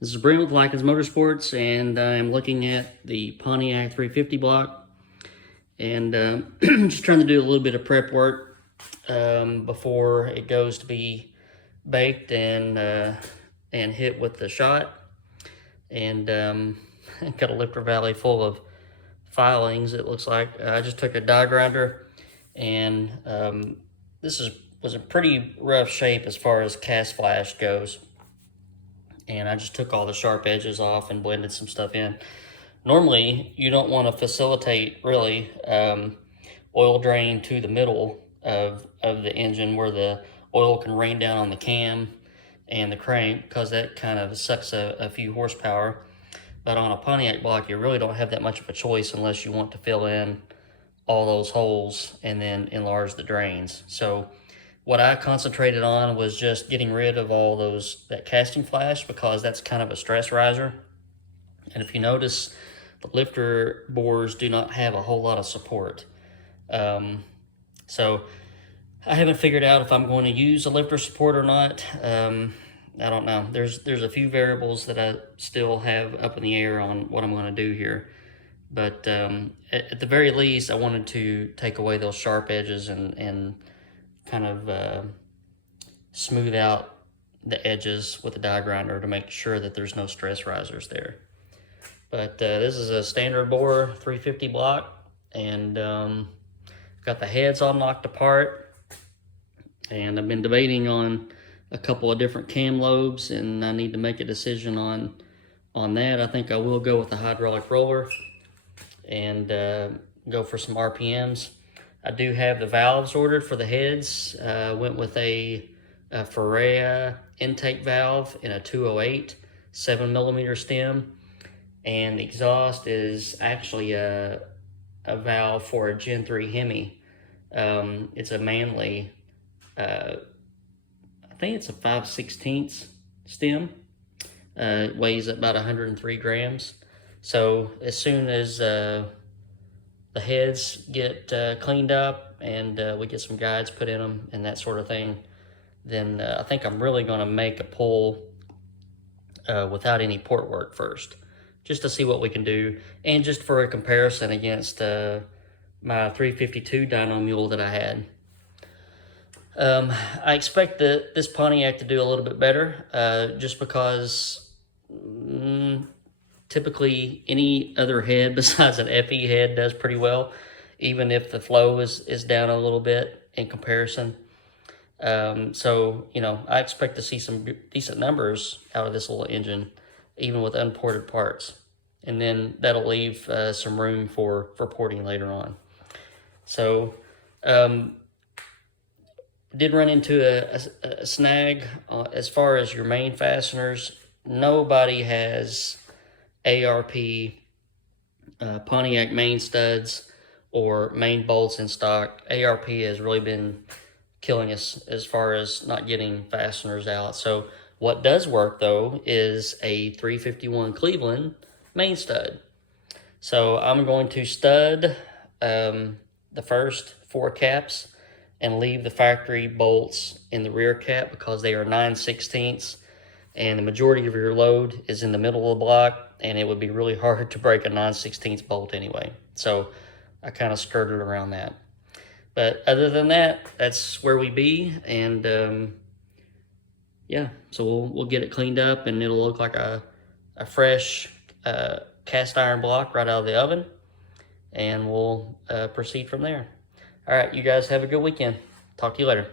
This is Brent with Lykins Motorsports, and I'm looking at the Pontiac 350 block, and just trying to do a little bit of prep work before it goes to be baked and hit with the shot. And I've got a lifter valley full of filings. It looks like I just took a die grinder, and this was a pretty rough shape as far as cast flash goes. And I just took all the sharp edges off and blended some stuff in. Normally, you don't want to facilitate really oil drain to the middle of the engine where the oil can rain down on the cam and the crank, because that kind of sucks a few horsepower. But on a Pontiac block, you really don't have that much of a choice unless you want to fill in all those holes and then enlarge the drains. So what I concentrated on was just getting rid of all that casting flash, because that's kind of a stress riser. And if you notice, the lifter bores do not have a whole lot of support. So I haven't figured out if I'm going to use a lifter support or not. I don't know. There's a few variables that I still have up in the air on what I'm going to do here. But at the very least, I wanted to take away those sharp edges and kind of smooth out the edges with the die grinder to make sure that there's no stress risers there. But this is a standard bore 350 block, and got the heads all knocked apart, and I've been debating on a couple of different cam lobes, and I need to make a decision on that. I think I will go with the hydraulic roller and go for some RPMs. I do have the valves ordered for the heads. Went with a Ferrea intake valve in a 208 7mm stem, and the exhaust is actually a valve for a Gen 3 Hemi. It's a Manley, I think it's a 5/16 stem. It weighs about 103 grams. So as soon as the heads get cleaned up and we get some guides put in them and that sort of thing, then I think I'm really going to make a pull without any port work first, just to see what we can do, and just for a comparison against my 352 Dyno Mule that I had. I expect this Pontiac to do a little bit better, just because typically any other head besides an FE head does pretty well, even if the flow is down a little bit in comparison. So, you know, I expect to see some decent numbers out of this little engine, even with unported parts. And then that'll leave some room for porting later on. So, did run into a snag as far as your main fasteners. Nobody has ARP Pontiac main studs or main bolts in stock. ARP has really been killing us as far as not getting fasteners out. So what does work though is a 351 Cleveland main stud. So I'm going to stud the first 4 caps and leave the factory bolts in the rear cap, because they are 9/16, and the majority of your load is in the middle of the block, and it would be really hard to break a 9/16 bolt anyway. So I kind of skirted around that. But other than that, that's where we be, and yeah, so we'll get it cleaned up, and it'll look like a fresh cast iron block right out of the oven, and we'll proceed from there. All right, you guys have a good weekend. Talk to you later.